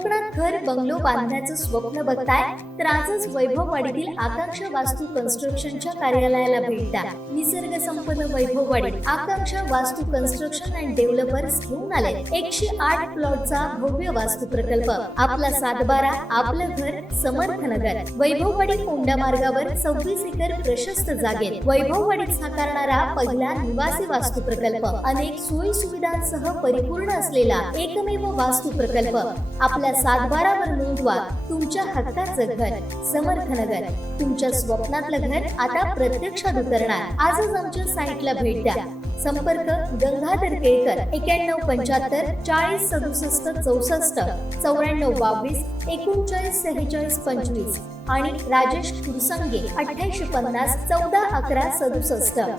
कोकणात घर बंगलो बांधण्याचं स्वप्न बघताय तर आजच वैभववाडीतील आकांक्षा वास्तू कन्स्ट्रक्शनच्या कार्यालयाला भेट द्या. निसर्ग संपन्न वैभववाडी आकांक्षा वास्तू कन्स्ट्रक्शन अँड डेव्हलपर्स घेऊन आले 108 प्लॉटचा भव्य वास्तू प्रकल्प. आपला सातबारा, आपलं घर, समर्थनगर. वैभववाडी कोंडा मार्गावर 26 एकर प्रशस्त जागेत वैभववाडीत साकारणारा पहिला निवासी वास्तू प्रकल्प. अनेक सोयी सुविधांसह परिपूर्ण असलेला एकमेव वास्तू प्रकल्प. आपल्या सातबारावर नोंदवा तुमच्या हक्काचं घर. समर्थनगर, तुमच्या स्वप्नातलं घर आता प्रत्यक्षात उतरणार. आजच आमच्या साईटला भेट द्या. संपर्क गंगाधर केळकर 9175 40 67 64 94 22 39 46 25 आणि राजेश कुरसंगे 8850 14 11 67.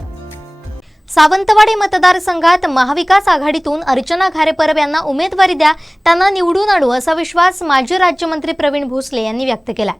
सावंतवाडी मतदारसंघात महाविकास आघाडीतून अर्चना घारेपरब यांना उमेदवारी द्या, त्यांना निवडून आणू असा विश्वास माजी राज्यमंत्री प्रवीण भोसले यांनी व्यक्त केला.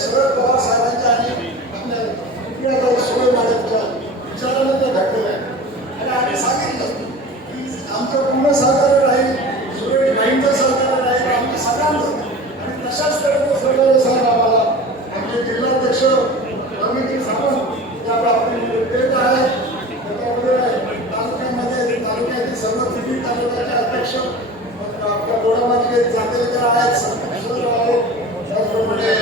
शरद पवार साहेबांच्या आणि आपल्या सोय मॅडमच्या विचारानं ते घडलेलं आहे. आणि आम्ही सांगितलं की आमचं पूर्ण सहकार्य राहील, सुरेश भाईंचं सहकार्य राहील, आमच्या सगळ्यांचं. आणि तशाच तऱ्हेचं सहकार्य साहेब आम्हाला आमचे जिल्हाध्यक्ष रवींद्र सावंत त्या बाबतीत देत आहे. त्याच्यामध्ये तालुक्यातील सर्व तिन्ही तालुक्याचे अध्यक्ष आपल्या गोडामाचे जातेकर आहेत, त्याचप्रमाणे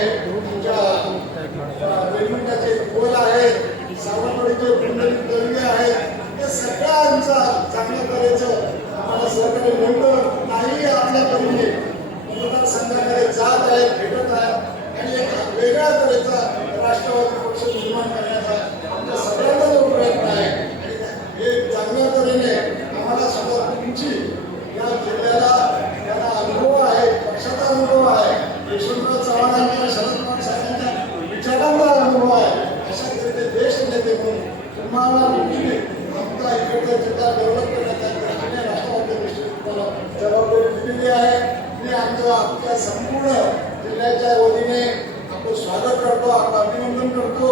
वेगवेगळ्याचे गोल आहेत, सावंतवाडीचे पुंडलिक दर्गे आहेत. या सगळ्यांचा चांगल्या तऱ्हेचं आम्हाला सहकार्य मिळतं. नाही आपल्या परीने मतदारसंघाकडे जात आहेत, भेटत आहेत आणि एक वेगळ्या तऱ्हेचा राष्ट्रवादी पक्ष निर्माण करण्याचा आमच्या सगळ्यांचा जो प्रयत्न आहे आणि हे चांगल्या तऱ्हेने आम्हाला सुद्धा तुमची या जिल्ह्याला त्यांना अनुभव आहे, पक्षाचा अनुभव आहे, यशवंतराव चव्हाणांच्या, शरद पवार साहेबांच्या विचारांचा अनुभव आहे. अशा तऱ्हेचे ज्येष्ठ नेते म्हणून तुम्हाला आमचा इकडचा जिल्हा डेव्हलप करण्याचा राष्ट्रवादी दृष्टिकोनाला जबाबदारी दिलेली आहे. मी आमच्या संपूर्ण जिल्ह्याच्या वतीने आपलं स्वागत करतो, आपलं अभिनंदन करतो.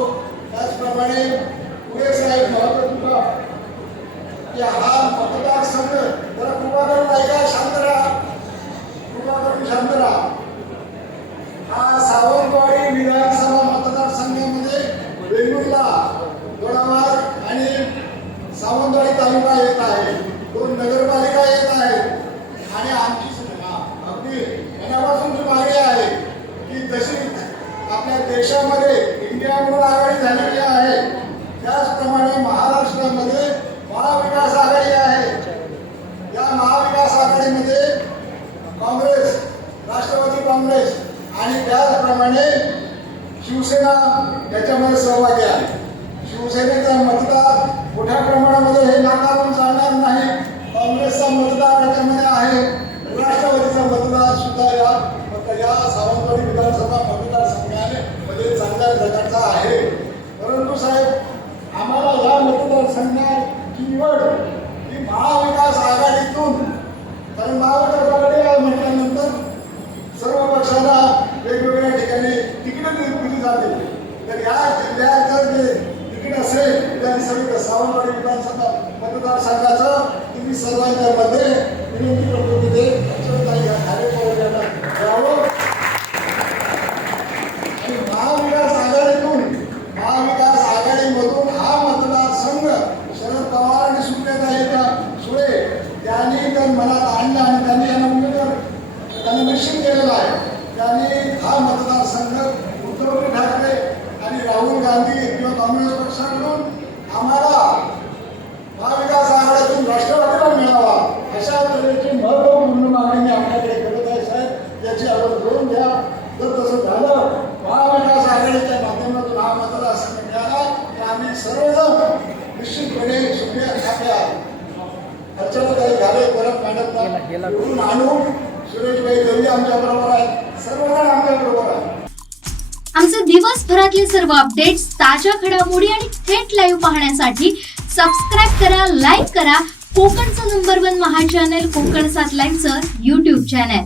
त्याचप्रमाणे पुढे साहेब महत्त्व की हा मतदारसंघ जरा कृपा करून ऐका, शांत राहा, कृपा करून शांत राहा. हा सावंतवाडी विधानसभा मतदारसंघामध्ये वेंगुर्ला, गोडामार्ग आणि सावंतवाडी तालुका येत आहे. 2 नगरपालिका येत आहेत आणि आमची अगदी मनापासूनची मागणी आहे की जशी आपल्या देशामध्ये इंडिया म्हणून आघाडी झालेली आहे त्याचप्रमाणे महाराष्ट्रामध्ये महाविकास आघाडी आहे. या महाविकास आघाडीमध्ये काँग्रेस, राष्ट्रवादी काँग्रेस आणि त्याचप्रमाणे शिवसेना याच्यामध्ये सहभागी आहे. शिवसेनेचा मतदार मोठ्या प्रमाणामध्ये हे नाकारून चालणार नाही. काँग्रेसचा मतदार याच्यामध्ये आहे, राष्ट्रवादीचा मतदार सुद्धा या सावंतवाडी विधानसभा मतदारसंघामध्ये चांगल्या प्रकारचा आहे. परंतु साहेब आम्हाला या मतदारसंघाची निवड ही महाविकास आघाडीतून, कारण महाविकास आघाडी म्हटल्यानंतर सर्व पक्षांना वेगवेगळ्या ठिकाणी तिकीट दिली जाते. तर या जिल्ह्याचं जे तिकीट असेल विधानसभेचं सावंतवाडी विधानसभा मतदारसंघाचं तुम्ही सर्वांच्या मध्ये विनंती करतो की ते घारेपरब द्यावं. आणि महाविकास आघाडीमधून हा मतदारसंघ शरद पवार आणि सुप्रियाताईंच्या सुळे त्यांनी तर मनात आणलं आणि त्यांनी यांना उमेदवार त्यांना निश्चित केलेला आहे. त्यांनी हा मतदारसंघ उद्धव ठाकरे आणि राहुल गांधी किंवा काँग्रेस पक्षाकडून आम्हाला महाविकास आघाडीतून राष्ट्रवादीला मिळावा अशा तऱ्हेची महत्त्वपूर्ण मागणी मी आपल्याकडे करत आहे. साहेब याची आपण करून घ्या. जर तसं झालं महाविकास आघाडीच्या माध्यमातून हा मतदारसंघ मिळाला तर आम्ही सर्वजण निश्चितपणे आपल्या अर्चनाताई घारेपरब मॅडमला निवडून आणू. सुरेशभाई दर्गे आमच्या बरोबर आहेत, सर्वजण आमच्या बरोबर आहेत. आमचे दिवसभरातले सर्व अपडेट्स, ताज्या घडामोडी आणि थेट लाईव्ह पाहण्यासाठी सबस्क्राईब करा, लाईक करा, कोकणचं नंबर 1 महा चॅनल कोकण 7 लाईव्हचं YouTube चॅनल.